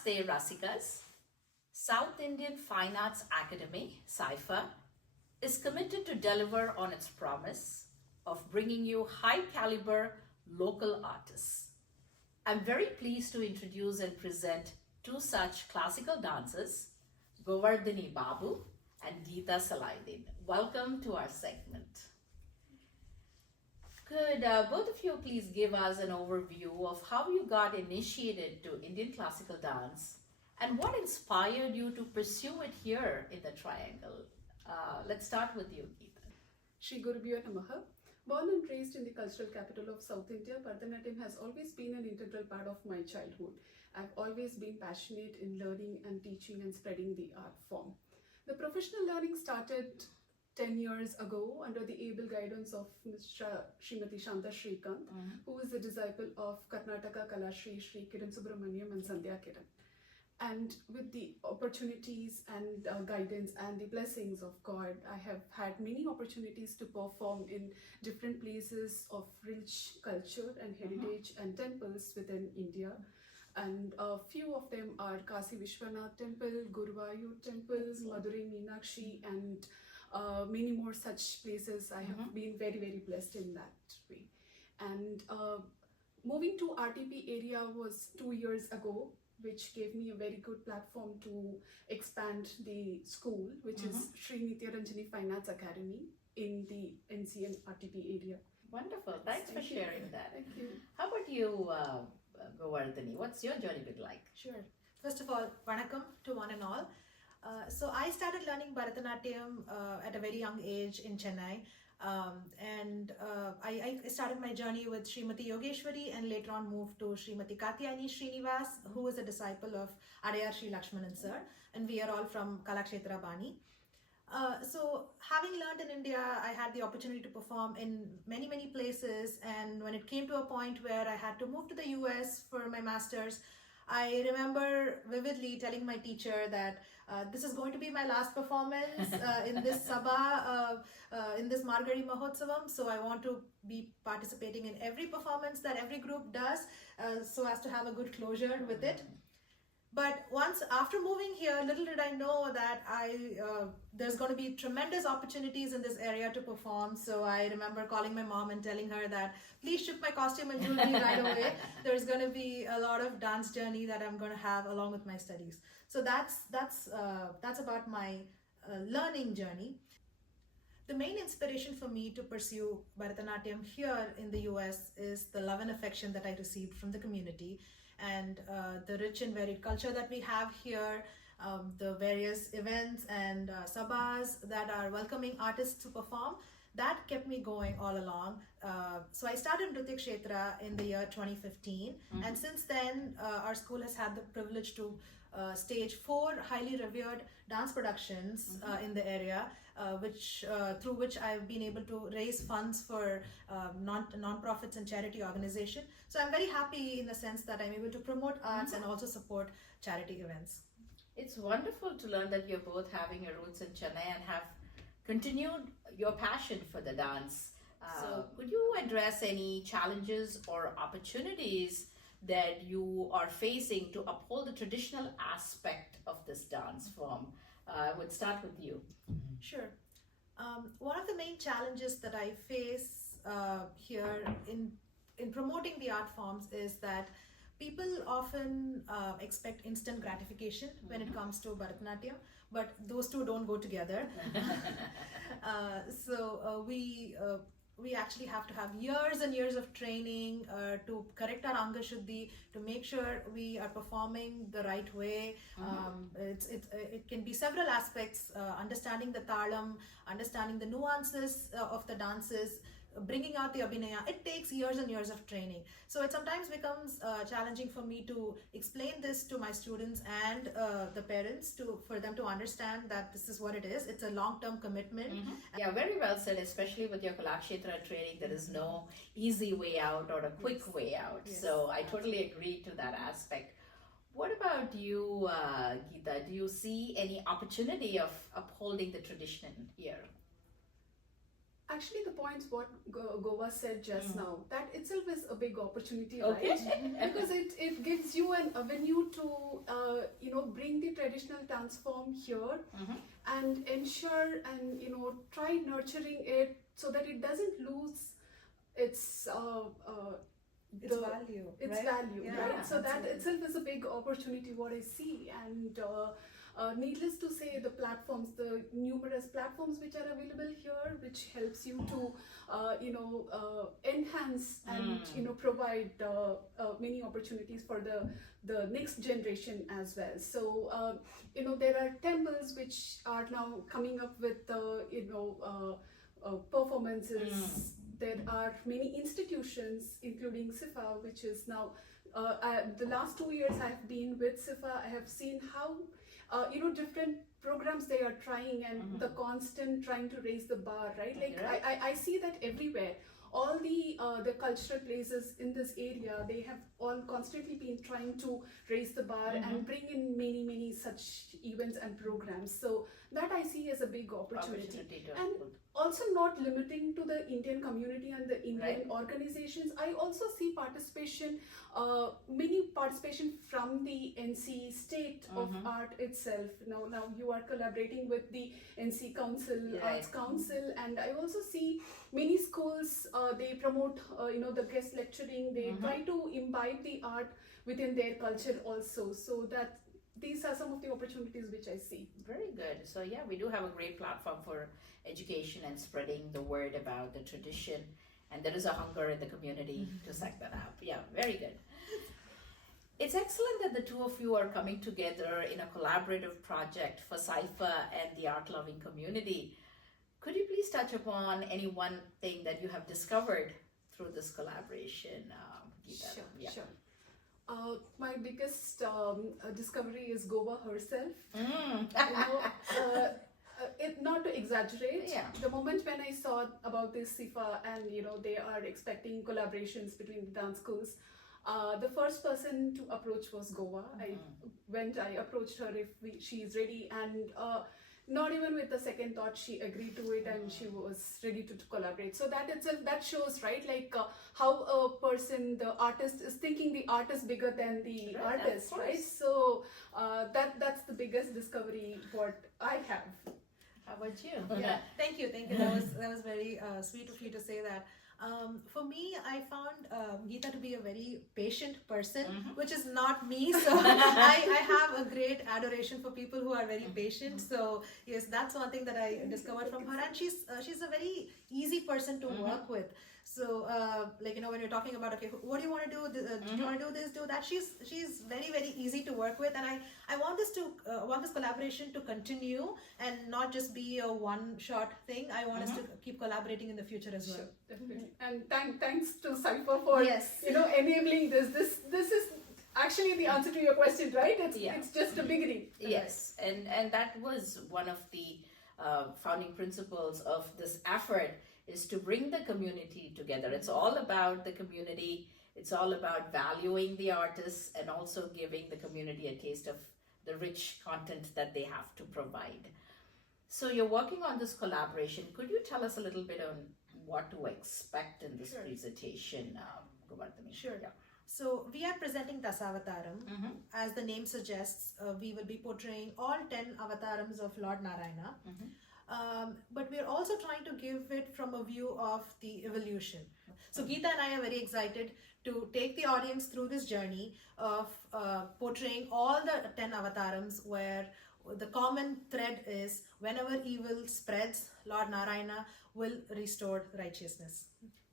Namaste Rasikas. South Indian Fine Arts Academy, SIFAA, is committed to deliver on its promise of bringing you high caliber local artists. I'm very pleased to introduce and present two such classical dancers, Govardhani Babu and Geetha Salahudeen. Welcome to our segment. Could both of you please give us an overview of how you got initiated to Indian classical dance and what inspired you to pursue it here in the Triangle? Let's start with you, Geetha. Shri Gurubhyo Namaha. Born and raised in the cultural capital of South India, Bharatanatyam has always been an integral part of my childhood. I've always been passionate in learning and teaching and spreading the art form. The professional learning started 10 years ago under the able guidance of Srimati Shanta Shrikant, who is a disciple of Karnataka Kalashri Shri Kiran Subramaniam and Sandhya Kiran. And with the opportunities and guidance and the blessings of God, I have had many opportunities to perform in different places of rich culture and heritage and temples within India. And a few of them are Kasi Vishwanath Temple, Guruvayur temples, Madurai Meenakshi, and many more such places. I have been very, very blessed in that way. And moving to RTP area was 2 years ago, which gave me a very good platform to expand the school, which is Sri Nitya Ranjani Fine Arts Academy in the NCN RTP area. Wonderful. Thanks for sharing that. Thank you. How about you, Govardhani? What's your journey been like? Sure. First of all, vanakkam to one and all. So I started learning Bharatanatyam at a very young age in Chennai. I started my journey with Srimati Yogeshwari and later on moved to Srimati Katyayani Srinivas, who is a disciple of Adayar Sri Lakshmanan sir, and we are all from Kalakshetra Bani. So having learned in India, I had the opportunity to perform in many, many places, and when it came to a point where I had to move to the US for my master's, I remember vividly telling my teacher that this is going to be my last performance in this Sabha, in this Margari Mahotsavam. So I want to be participating in every performance that every group does so as to have a good closure with it. But once after moving here, little did I know that there's going to be tremendous opportunities in this area to perform. So I remember calling my mom and telling her that please ship my costume and jewelry right away. There's going to be a lot of dance journey that I'm going to have along with my studies. So that's about my learning journey. The main inspiration for me to pursue Bharatanatyam here in the US is the love and affection that I received from the community, and the rich and varied culture that we have here, the various events and sabhas that are welcoming artists to perform. That kept me going all along. So I started Nritya Kshetra in the year 2015, and since then our school has had the privilege to stage 4 highly revered dance productions in the area, through which I've been able to raise funds for non-profits and charity organization. So I'm very happy in the sense that I'm able to promote arts and also support charity events. It's wonderful to learn that you're both having your roots in Chennai and have continued your passion for the dance. So could you address any challenges or opportunities that you are facing to uphold the traditional aspect of this dance form? I would start with you. Sure. One of the main challenges that I face here in promoting the art forms is that people often expect instant gratification when it comes to Bharatanatyam, but those two don't go together. We actually have to have years and years of training to correct our Anga Shuddhi, to make sure we are performing the right way. It can be several aspects, understanding the talam, understanding the nuances of the dances, bringing out the abhinaya. It takes years and years of training. So it sometimes becomes challenging for me to explain this to my students and the parents for them to understand that this is what it is. It's a long-term commitment. Yeah, very well said, especially with your Kalakshetra training. There is no easy way out or a quick way out. Yes. So I totally agree to that aspect. What about you, Geetha? Do you see any opportunity of upholding the tradition here? Actually, the points what Goa said just now, that itself is a big opportunity, Okay. right? Because it gives you an avenue to bring the traditional dance form here and ensure and try nurturing it so that it doesn't lose its value. Its right? value, Yeah, right? So that absolutely. itself is a big opportunity what I see. And needless to say, the platforms, the numerous platforms which are available here, which helps you to enhance and provide many opportunities for the next generation as well. So there are temples which are now coming up with performances. There are many institutions, including SIFAA, which is now, the last 2 years I've been with SIFAA, I have seen how, different programs they are trying and the constant trying to raise the bar, right? Like I see that everywhere. All the cultural places in this area, they have all constantly been trying to raise the bar and bring in many such events and programs. So that I see as a big opportunity. And also not limiting to the Indian community and the Indian organizations. I also see participation, many participation from the NC state of art itself. Now you are collaborating with the NC Council, Arts Council, and I also see many schools, they promote the guest lecturing. They try to imbibe the art within their culture also. So that these are some of the opportunities which I see. Very good. So yeah, we do have a great platform for education and spreading the word about the tradition, and there is a hunger in the community to suck that up. Yeah, very good. It's excellent that the two of you are coming together in a collaborative project for SIFAA and the art-loving community. Could you please touch upon any one thing that you have discovered through this collaboration, Geetha? Sure. My biggest discovery is Goa herself. Not to exaggerate, the moment when I saw about this SIFAA and they are expecting collaborations between the dance schools, the first person to approach was Goa. I approached her if she is ready, and not even with the second thought, she agreed to it and she was ready to collaborate. So that itself, that shows, right, like how a person, the artist, is thinking the art is bigger than the artist, right? So that's the biggest discovery what I have. How about you? Yeah, thank you. That was very sweet of you to say that. For me, I found Geetha to be a very patient person, which is not me. So I have a great adoration for people who are very patient. So yes, that's one thing that I discovered from her. And she's a very easy person to work with. So when you're talking about, okay, what do you want to do? Do you want to do this, do that? She's very easy to work with, and I want this collaboration to continue and not just be a one-shot thing. I want us to keep collaborating in the future as well. Sure, definitely. And thanks to SIFAA for enabling this. This is actually the answer to your question, right? It's just a beginning. Yes, and that was one of the founding principles of this effort, is to bring the community together. It's all about the community. It's all about valuing the artists and also giving the community a taste of the rich content that they have to provide. So you're working on this collaboration. Could you tell us a little bit on what to expect in this presentation, Govardhani? Sure. Yeah. So we are presenting Dasavataram. As the name suggests, we will be portraying all 10 avatarams of Lord Narayana. But we are also trying to give it from a view of the evolution. So Geetha and I are very excited to take the audience through this journey of portraying all the 10 avatarams, where the common thread is whenever evil spreads, Lord Narayana will restore righteousness.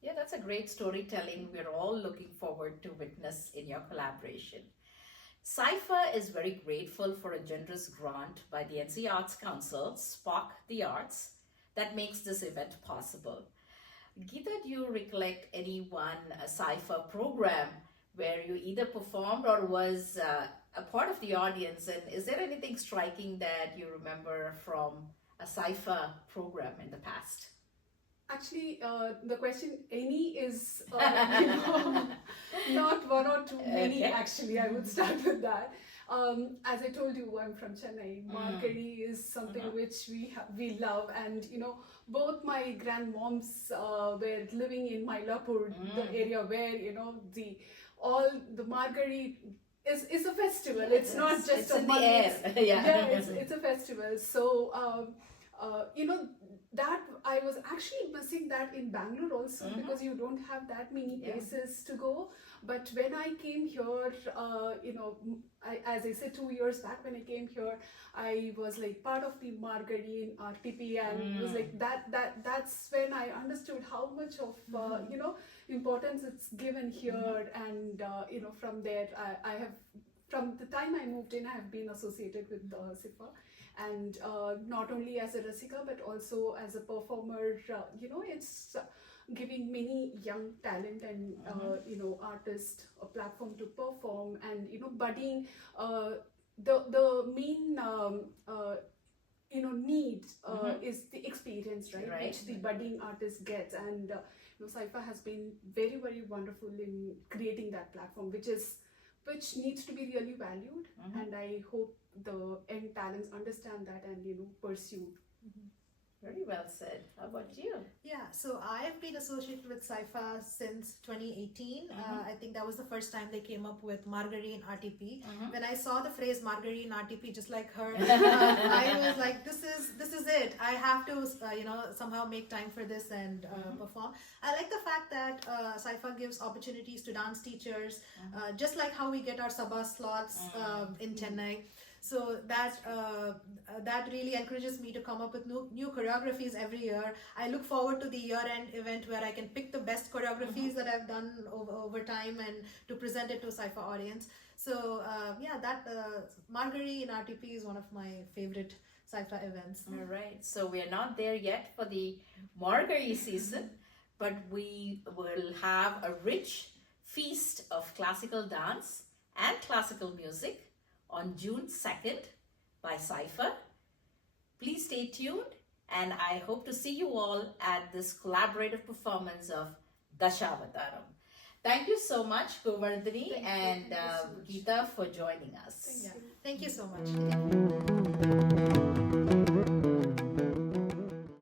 Yeah, that's a great storytelling. We're all looking forward to witness in your collaboration. SIFAA is very grateful for a generous grant by the NC Arts Council, Spark the Arts, that makes this event possible. Geetha, do you recollect any one SIFAA program where you either performed or was a part of the audience? And is there anything striking that you remember from a SIFAA program in the past? Actually, the question any is not one or two, many actually. I would start with that. As I told you, I'm from Chennai. Margari is something which we love, and both my grandmoms were living in Mylapur, the area where all the Margari is a festival. It's not just it's a in month. the air. Yeah, it's a festival. So that I was actually missing that in Bangalore also, because you don't have that many places to go. But when I came here, as I said 2 years back, when I came here, I was like part of the Margari in RTP, and it was like that's when I understood how much of importance it's given here. And from there I have, from the time I moved in, I have been associated with SIFAA, and not only as a Rasika but also as a performer. It's giving many young talent and artists a platform to perform, and budding. The main need is the experience, right? Which the budding artist gets, and SIFAA has been very, very wonderful in creating that platform, which needs to be really valued, and I hope the young talents understand that and pursue. Very well said. How about you? Yeah, so I've been associated with SIFAA since 2018. I think that was the first time they came up with Margari in RTP. When I saw the phrase Margari in RTP, just like her, I was like, this is it. I have to, somehow make time for this and perform. I like the fact that SIFAA gives opportunities to dance teachers, just like how we get our Sabha slots in Chennai. So that really encourages me to come up with new choreographies every year. I look forward to the year-end event where I can pick the best choreographies that I've done over time and to present it to a SIFAA audience. So that Margari in RTP is one of my favorite SIFAA events. All right. So we are not there yet for the Margari season, but we will have a rich feast of classical dance and classical music on June 2nd by SIFAA. Please stay tuned, and I hope to see you all at this collaborative performance of Dashavataram. Thank you so much, Govardhani and Geetha, for joining us. Thank you so much.